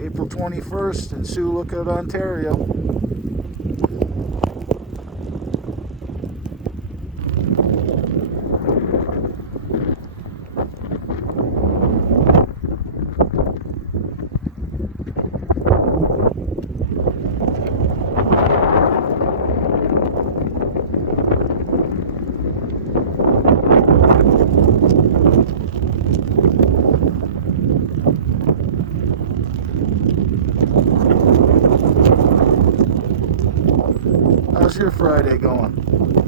April 21st in Sioux Lookout, Ontario. How's your Friday going?